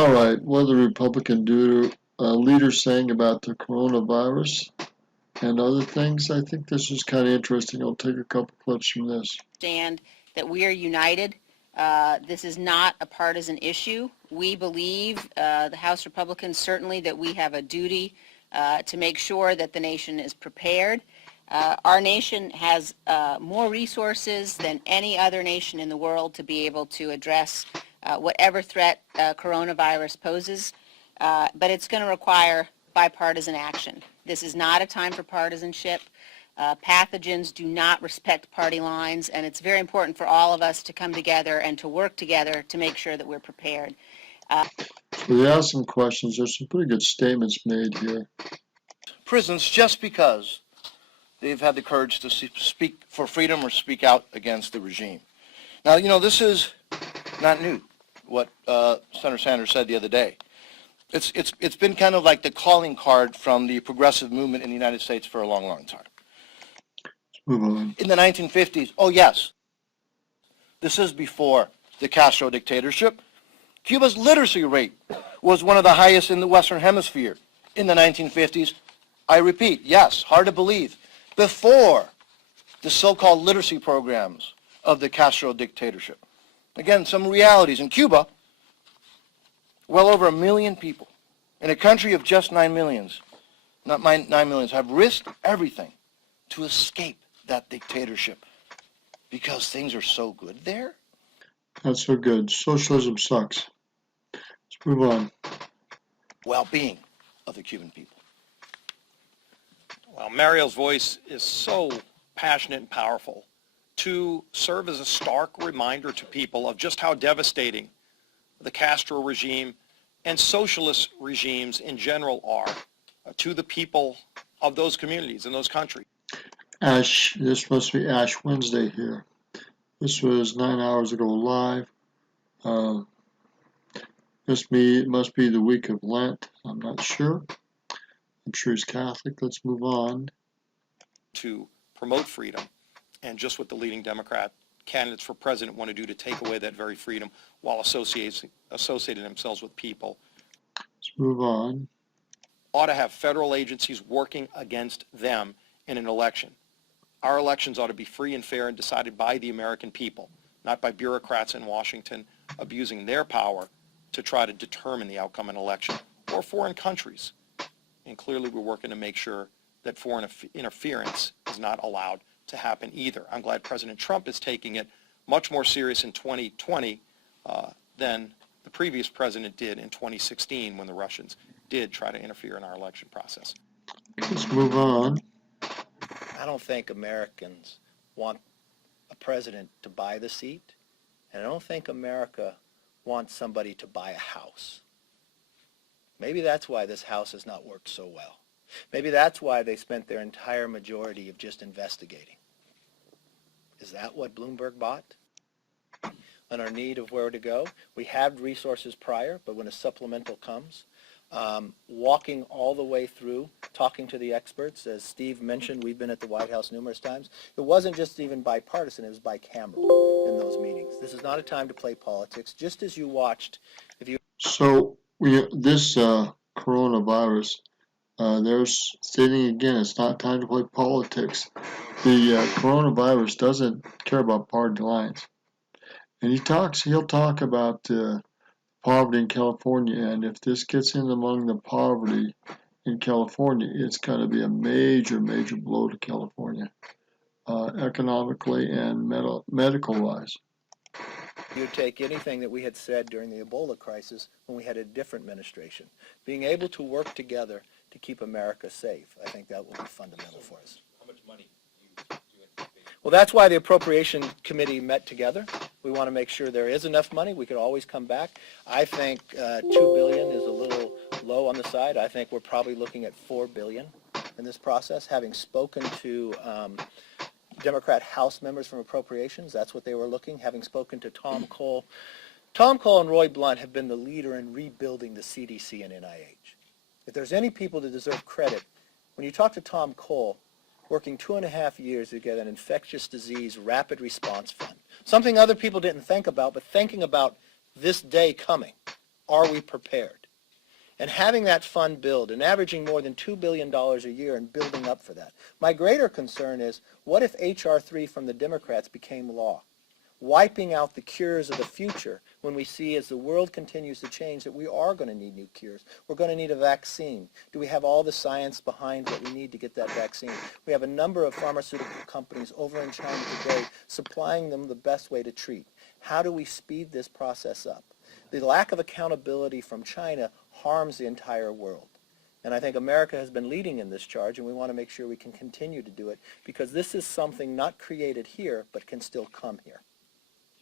All right, what are the Republican leaders saying about the coronavirus and other things? I think this is kind of interesting. I'll take a couple clips from this. Understand that we are united. This is not a partisan issue. We believe, the House Republicans, certainly that we have a duty to make sure that the nation is prepared. Our nation has more resources than any other nation in the world to be able to address whatever threat coronavirus poses, but it's going to require bipartisan action. This is not a time for partisanship. Pathogens do not respect party lines, and it's very important for all of us to come together and to work together to make sure that we're prepared. So they asked some questions. There's some pretty good statements made here. Prisons just because they've had the courage to speak for freedom or speak out against the regime. Now, you know, this is not new, what Senator Sanders said the other day. It's been kind of like the calling card from the progressive movement in the United States for a long, long time. Let's move on. In the 1950s, oh yes, this is before the Castro dictatorship, Cuba's literacy rate was one of the highest in the Western Hemisphere in the 1950s. I repeat, yes, hard to believe, before the so-called literacy programs of the Castro dictatorship. Again, some realities. In Cuba, well over 1 million people in a country of just 9 millions, not 9 millions, have risked everything to escape that dictatorship because things are so good there. Not so good. Socialism sucks. Let's move on. Well-being of the Cuban people. Well, Mario's voice is so passionate and powerful to serve as a stark reminder to people of just how devastating the Castro regime and socialist regimes in general are to the people of those communities and those countries. Ash, this must be Ash Wednesday here. This was 9 hours ago live. It must be the week of Lent. I'm not sure. I'm sure he's Catholic. Let's move on. To promote freedom, and just what the leading Democrat candidates for president want to do to take away that very freedom while associating themselves with people. Let's move on. Ought to have federal agencies working against them in an election. Our elections ought to be free and fair and decided by the American people, not by bureaucrats in Washington abusing their power to try to determine the outcome of an election, or foreign countries. And clearly we're working to make sure that foreign interference is not allowed to happen either. I'm glad President Trump is taking it much more serious in 2020 than the previous president did in 2016 when the Russians did try to interfere in our election process. Let's move on. I don't think Americans want a president to buy the seat, and I don't think America wants somebody to buy a house. Maybe that's why this House has not worked so well. Maybe that's why they spent their entire majority of just investigating. Is that what Bloomberg bought? On our need of where to go, we had resources prior, but when a supplemental comes, walking all the way through, talking to the experts, as Steve mentioned, we've been at the White House numerous times. It wasn't just even bipartisan, it was bicameral in those meetings. This is not a time to play politics, just as you watched. So this coronavirus, they're stating again, it's not time to play politics. The coronavirus doesn't care about party lines. And he'll talk about poverty in California, and if this gets in among the poverty in California, it's going to be a major, major blow to California, economically and medical-wise. You take anything that we had said during the Ebola crisis when we had a different administration. Being able to work together to keep America safe, I think that will be fundamental for us. How much money do you anticipate? Well, that's why the Appropriation Committee met together. We want to make sure there is enough money. We could always come back. I think $2 billion is a little low on the side. I think we're probably looking at $4 billion in this process. Having spoken to Democrat House members from Appropriations, that's what they were looking. Having spoken to Tom Cole and Roy Blunt have been the leader in rebuilding the CDC and NIH. If there's any people that deserve credit, when you talk to Tom Cole, working 2.5 years to get an infectious disease rapid response fund, something other people didn't think about, but thinking about this day coming, Are we prepared? And having that fund build and averaging more than $2 billion a year and building up for that. My greater concern is, what if H.R. 3 from the Democrats became law? Wiping out the cures of the future when we see, as the world continues to change, that we are going to need new cures. We're going to need a vaccine. Do we have all the science behind what we need to get that vaccine? We have a number of pharmaceutical companies over in China today supplying them the best way to treat. How do we speed this process up? The lack of accountability from China harms the entire world. And I think America has been leading in this charge, and we want to make sure we can continue to do it, because this is something not created here, but can still come here.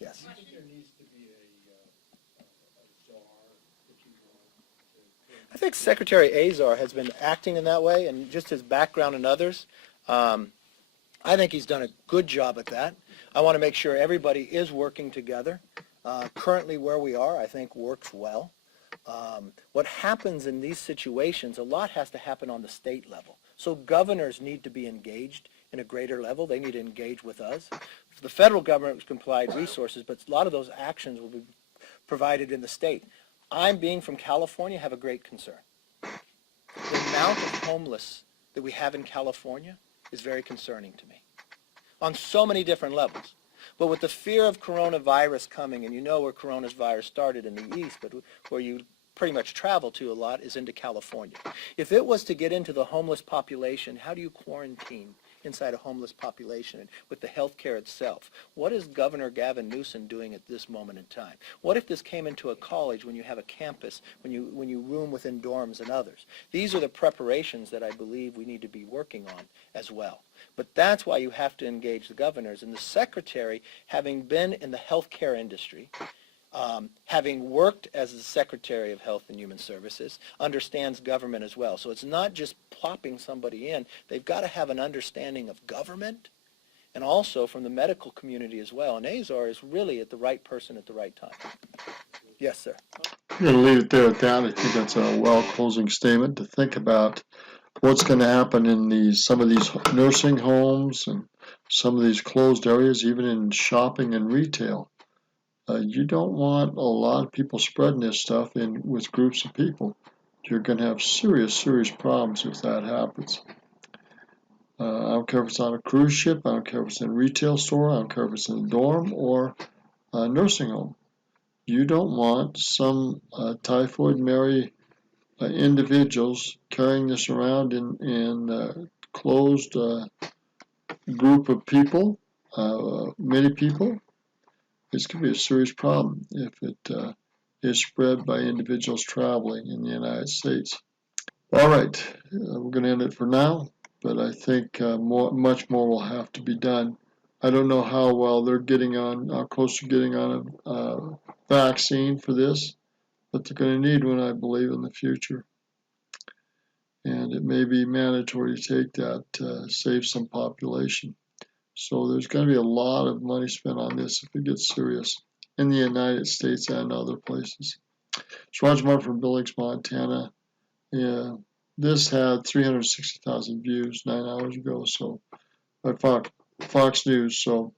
Yes. I think there needs to be a czar that you want to. I think Secretary Azar has been acting in that way, and just his background and others. I think he's done a good job at that. I want to make sure everybody is working together. Currently where we are, I think, works well. What happens in these situations, a lot has to happen on the state level. So governors need to be engaged in a greater level. They need to engage with us. The federal government can provide resources, but a lot of those actions will be provided in the state. Being from California, have a great concern. The amount of homeless that we have in California is very concerning to me on so many different levels. But with the fear of coronavirus coming, and you know where coronavirus started in the east, but where you pretty much travel to a lot is into California. If it was to get into the homeless population, how do you quarantine inside a homeless population and with the health care itself? What is Governor Gavin Newsom doing at this moment in time? What if this came into a college when you have a campus, when you room within dorms and others? These are the preparations that I believe we need to be working on as well. But that's why you have to engage the governors. And the secretary, having been in the health care industry, having worked as the Secretary of Health and Human Services, understands government as well. So it's not just plopping somebody in. They've got to have an understanding of government and also from the medical community as well. And Azar is really at the right person at the right time. Yes, sir. I'm going to leave it there at that. I think that's a well-closing statement to think about what's going to happen in some of these nursing homes and some of these closed areas, even in shopping and retail. You don't want a lot of people spreading this stuff in with groups of people. You're going to have serious, serious problems if that happens. I don't care if it's on a cruise ship. I don't care if it's in a retail store. I don't care if it's in a dorm or a nursing home. You don't want some Typhoid Mary individuals carrying this around in a closed group of people, many people. This could be a serious problem if it is spread by individuals traveling in the United States. All right, we're going to end it for now, but I think much more will have to be done. I don't know how well they're how close they're getting on a vaccine for this, but they're going to need one, I believe, in the future. And it may be mandatory to take that to save some population. So there's going to be a lot of money spent on this if it gets serious in the United States and other places. It's Roger Martin from Billings, Montana. Yeah, this had 360,000 views 9 hours ago, so by Fox News. So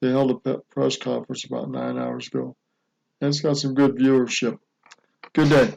they held a press conference about 9 hours ago, and it's got some good viewership. Good day.